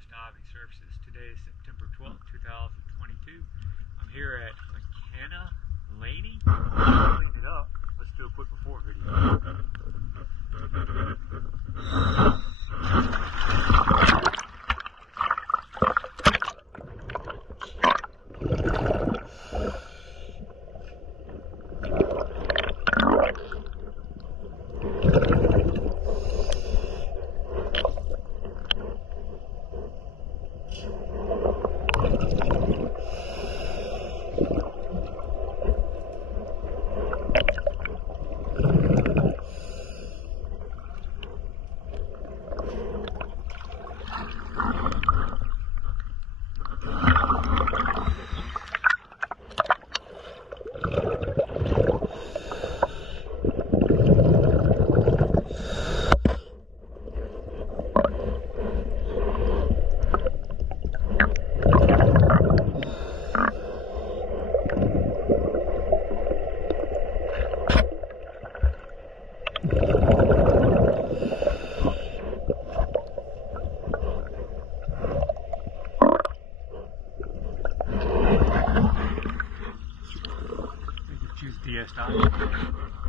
DS Diving Services. Today is September 12th, 2022. I'm here at Makana, Lani. Clean it up. Let's do a quick before video. Choose DS Diving.